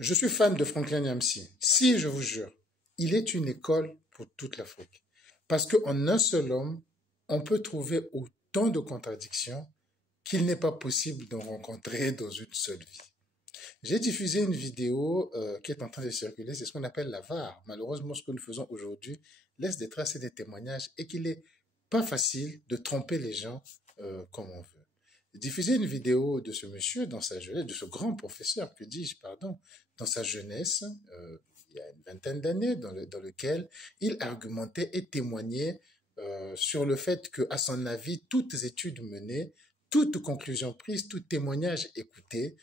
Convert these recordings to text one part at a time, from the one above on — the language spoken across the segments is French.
Je suis fan de Franklin Nyamsi. Si, je vous jure, il est une école pour toute l'Afrique. Parce qu'en un seul homme, on peut trouver autant de contradictions qu'il n'est pas possible d'en rencontrer dans une seule vie. J'ai diffusé une vidéo qui est en train de circuler, c'est ce qu'on appelle la VAR. Malheureusement, ce que nous faisons aujourd'hui laisse des traces et des témoignages et qu'il n'est pas facile de tromper les gens comme on veut. Diffuser une vidéo de ce monsieur dans sa jeunesse, de ce grand professeur, que dis-je, pardon, dans sa jeunesse, il y a une vingtaine d'années, dans lequel il argumentait et témoignait sur le fait que, à son avis, toutes études menées, toute conclusion prise, tout témoignage écouté,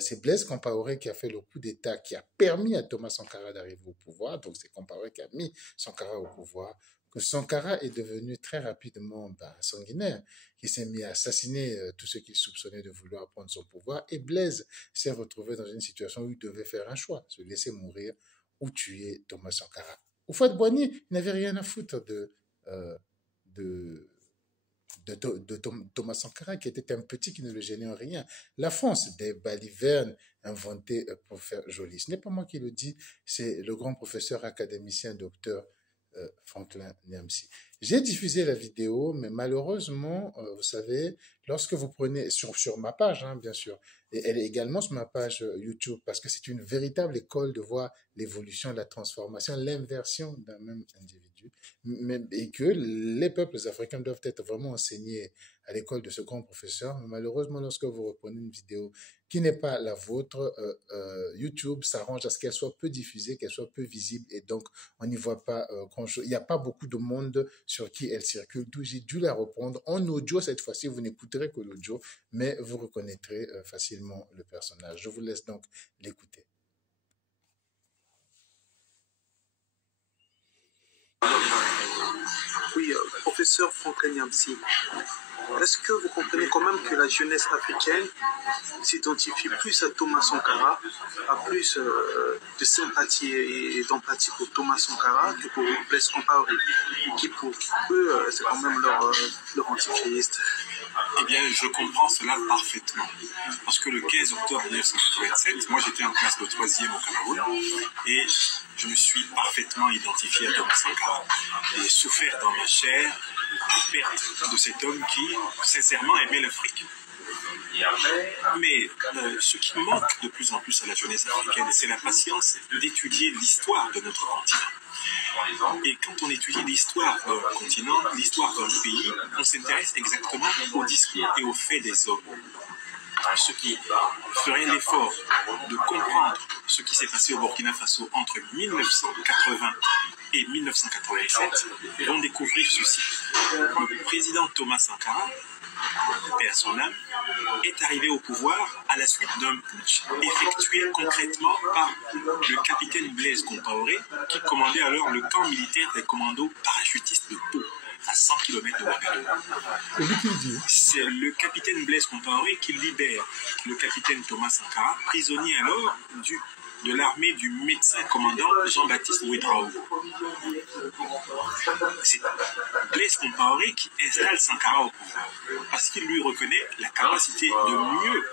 c'est Blaise Compaoré qui a fait le coup d'État qui a permis à Thomas Sankara d'arriver au pouvoir. Donc c'est Compaoré qui a mis Sankara au pouvoir. Que Sankara est devenu très rapidement sanguinaire, qui s'est mis à assassiner tous ceux qu'il soupçonnait de vouloir prendre son pouvoir. Et Blaise s'est retrouvé dans une situation où il devait faire un choix, se laisser mourir ou tuer Thomas Sankara. Houphouët-Boigny n'avait rien à foutre de Thomas Sankara, qui était un petit qui ne le gênait en rien. La France, des balivernes inventées pour faire joli. Ce n'est pas moi qui le dis, c'est le grand professeur académicien, docteur Franklin Nyamsi. J'ai diffusé la vidéo, mais malheureusement, vous savez, lorsque vous prenez sur ma page, hein, bien sûr, et elle est également sur ma page YouTube, parce que c'est une véritable école de voir l'évolution, la transformation, l'inversion d'un même individu, et que les peuples africains doivent être vraiment enseignés à l'école de ce grand professeur. Mais malheureusement, lorsque vous reprenez une vidéo qui n'est pas la vôtre, YouTube s'arrange à ce qu'elle soit peu diffusée, qu'elle soit peu visible, et donc on n'y voit pas grand-chose. Il n'y a pas beaucoup de monde sur qui elle circule, d'où j'ai dû la reprendre en audio cette fois-ci. Vous n'écouterez que l'audio, mais vous reconnaîtrez facilement le personnage. Je vous laisse donc l'écouter. Oui, professeur Franklin Nyamsi, est-ce que vous comprenez quand même que la jeunesse africaine s'identifie plus à Thomas Sankara, a plus de sympathie et d'empathie pour Thomas Sankara que pour Blaise Compaoré, qui pour eux, c'est quand même leur antichrist? Eh bien, je comprends cela parfaitement. Parce que le 15 octobre 1987, moi j'étais en classe de 3e au Cameroun et je me suis parfaitement identifié à Thomas Sankara. Et j'ai souffert dans ma chair la perte de cet homme qui, sincèrement, aimait l'Afrique. Mais ce qui manque de plus en plus à la jeunesse africaine, c'est la patience d'étudier l'histoire de notre continent. Et quand on étudie l'histoire d'un continent, l'histoire d'un pays, on s'intéresse exactement aux discours et aux faits des hommes. Ceux qui feraient l'effort de comprendre ce qui s'est passé au Burkina Faso entre 1980 et 1987 vont découvrir ceci. Le président Thomas Sankara, paix à son âme, est arrivé au pouvoir à la suite d'un putsch effectué concrètement par le capitaine Blaise Compaoré, qui commandait alors le camp militaire des commandos parachutistes de Pau, à 100 km de Ouagadougou. C'est le capitaine Blaise Compaoré qui libère le capitaine Thomas Sankara, prisonnier alors de l'armée du médecin commandant Jean-Baptiste Ouédraogo. C'est Blaise Compaoré qui installe Sankara au pouvoir, parce qu'il lui reconnaît la capacité de mieux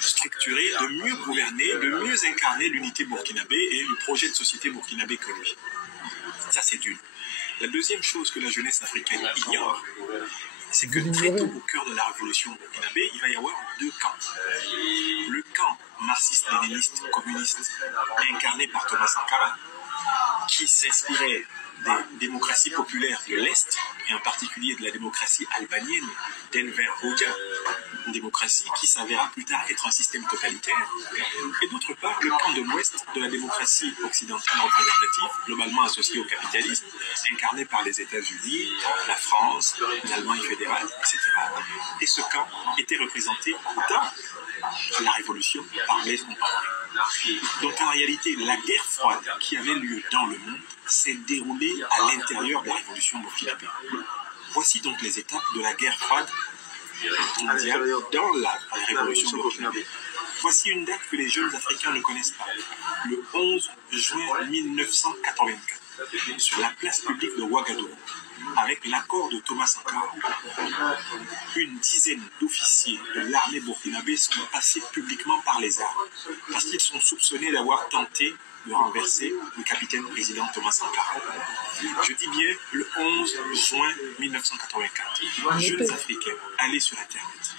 structurer, de mieux gouverner, de mieux incarner l'unité burkinabé et le projet de société burkinabé que lui. Ça, c'est d'une. La deuxième chose que la jeunesse africaine ignore, c'est que très tôt au cœur de la révolution burkinabé, il va y avoir deux camps. Le camp marxiste-léniniste communiste incarné par Thomas Sankara, qui s'inspirait des démocraties populaires de l'Est, et en particulier de la démocratie albanienne d'Enver Hoxha, une démocratie qui s'avéra plus tard être un système totalitaire, et d'autre part le camp de l'Ouest de la démocratie occidentale représentative, globalement associée au capitalisme, incarné par les États-Unis, la France, l'Allemagne fédérale, etc. Et ce camp était représenté dans la révolution par Blaise Compaoré. Donc en réalité, la guerre froide qui avait lieu dans le monde s'est déroulée à l'intérieur de la révolution burkinabé. Voici donc les étapes de la guerre froide mondiale dans la révolution burkinabé. Voici une date que les jeunes Africains ne connaissent pas. Le 11 juin 1984, sur la place publique de Ouagadougou, avec l'accord de Thomas Sankara, une dizaine d'officiers de l'armée burkinabé sont passés publiquement par les armes parce qu'ils sont soupçonnés d'avoir tenté de renverser le capitaine président Thomas Sankara. Je dis bien le 11 juin 1984. Jeunes Africains, allez sur Internet,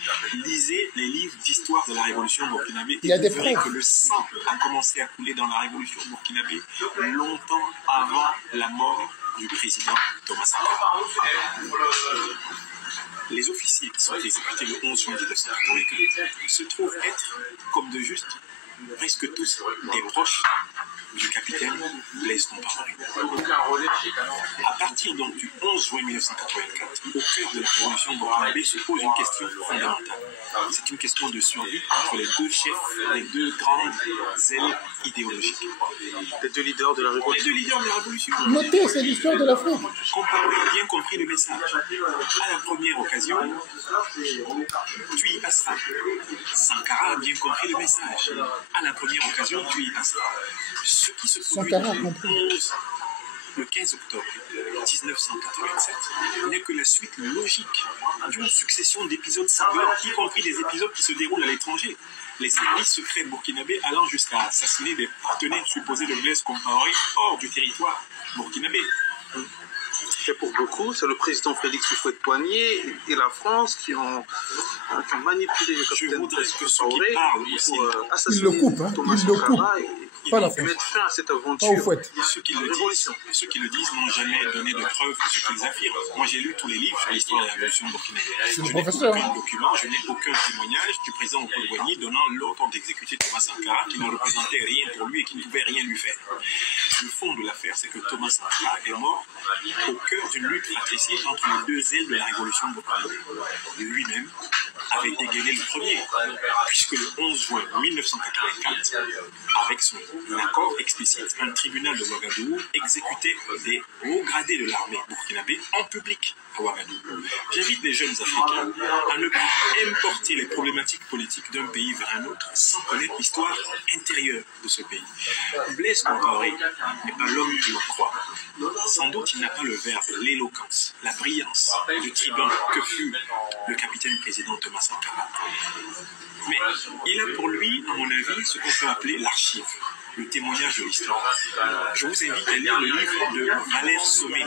lisez les livres d'histoire de la révolution burkinabé et vous verrez que le sang a commencé à couler dans la révolution burkinabé longtemps avant la mort du président Thomas Sankara. Les officiers qui sont exécutés le 11 juin 1984 se trouvent être, comme de juste, presque tous des proches du capitaine Blaise Compaoré. À partir donc du 11 juin 1984, au cœur de la révolution burkinabé se pose une question fondamentale. C'est une question de survie entre les deux chefs, les deux grandes ailes idéologiques. Les deux leaders de la révolution. Les deux leaders de la révolution. Notez, c'est l'histoire de l'Afrique. Compaoré a bien compris le message. À la première occasion, tu y passeras. Sankara a bien compris le message. À la première occasion, tu y passeras. Ce qui se produit le 15 octobre 1987 n'est que la suite logique d'une succession d'épisodes sanglants, y compris des épisodes qui se déroulent à l'étranger. Les services secrets burkinabés allant jusqu'à assassiner des partenaires supposés de Blaise Compaoré hors du territoire burkinabé. Et pour beaucoup, c'est le président Félix Houphouët-Boigny et la France qui ont manipulé le capitaine Blaise Compaoré pour assassiner Thomas Sankara et mettre fin à cette aventure. Ceux qui le disent n'ont jamais donné de preuves de ce qu'ils affirment. Moi, j'ai lu tous les livres sur l'histoire de la révolution burkinabé. Je n'ai aucun document, je n'ai aucun témoignage du président Houphouët-Boigny donnant l'ordre d'exécuter Thomas Sankara, qui ne représentait rien pour lui et qui ne pouvait rien lui faire. Le fond de l'affaire, c'est que Thomas Sankara est mort au cœur d'une lutte fratricide entre les deux ailes de la révolution burkinabé. Lui-même avait dégainé le premier, puisque le 11 juin 1984, avec son accord explicite, un tribunal de Ouagadougou exécutait des hauts gradés de l'armée burkinabé en public à Ouagadougou. J'invite les jeunes Africains à ne pas importer les problématiques politiques d'un pays vers un autre sans connaître l'histoire intérieure de ce pays. Blaise Compaoré n'est pas l'homme que l'on croit. Sans doute il n'a pas le verbe, l'éloquence, la brillance du tribun que fut le capitaine président Thomas Sankara. Mais il a pour lui, à mon avis, ce qu'on peut appeler l'archive, le témoignage de l'histoire. Je vous invite à lire le livre de Valère Sommet.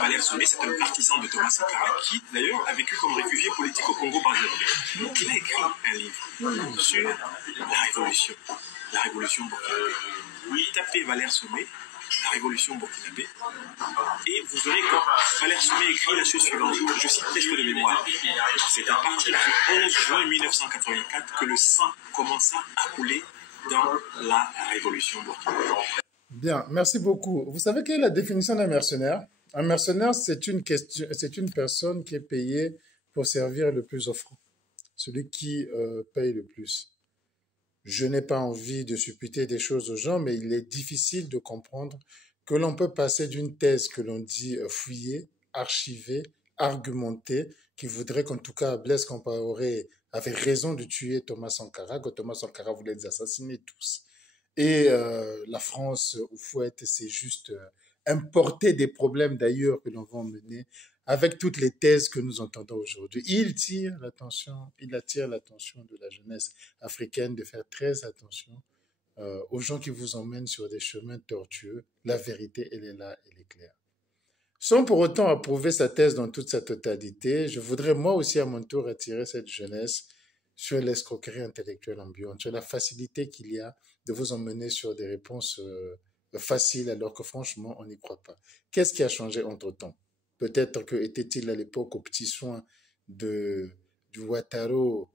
Valère Sommet, c'est un partisan de Thomas Sankara qui, d'ailleurs, a vécu comme réfugié politique au Congo-Brazzaville. Il a écrit un livre sur la révolution burkinabé. Tapez Valère Sommet, la révolution burkinabé, et vous verrez que Valère Sommet écrit la chose suivante, je cite presque de mémoire. C'est à partir du 11 juin 1984 que le sang commença à couler dans la révolution burkinabé. Bien, merci beaucoup. Vous savez quelle est la définition d'un mercenaire? Un mercenaire, c'est une personne qui est payée pour servir le plus offrant, celui qui paye le plus. Je n'ai pas envie de supputer des choses aux gens, mais il est difficile de comprendre que l'on peut passer d'une thèse que l'on dit fouillée, archivée, argumentée, qui voudrait qu'en tout cas Blaise Compaoré avait raison de tuer Thomas Sankara, que Thomas Sankara voulait les assassiner tous. Et la France, Houphouët, c'est juste importer des problèmes d'ailleurs que l'on va emmener avec toutes les thèses que nous entendons aujourd'hui. Il attire l'attention de la jeunesse africaine de faire très attention aux gens qui vous emmènent sur des chemins tortueux. La vérité, elle est là, elle est claire. Sans pour autant approuver sa thèse dans toute sa totalité, je voudrais moi aussi à mon tour attirer cette jeunesse sur l'escroquerie intellectuelle ambiante, sur la facilité qu'il y a de vous emmener sur des réponses faciles alors que franchement, on n'y croit pas. Qu'est-ce qui a changé entre-temps? Peut-être que était-il à l'époque au petit soin du Ouattaro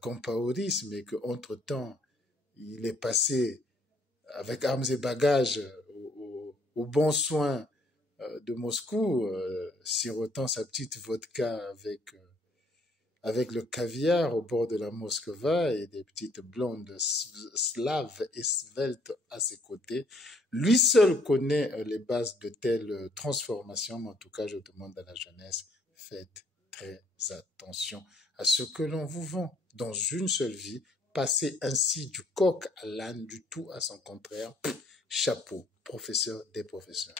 compaorisme et qu'entre-temps, il est passé avec armes et bagages au bon soin de Moscou, sirotant sa petite vodka avec le caviar au bord de la Moskva et des petites blondes slaves et sveltes à ses côtés. Lui seul connaît les bases de telles transformations, mais en tout cas, je demande à la jeunesse, faites très attention à ce que l'on vous vend dans une seule vie. Passez ainsi du coq à l'âne, du tout à son contraire. Chapeau, professeur des professeurs.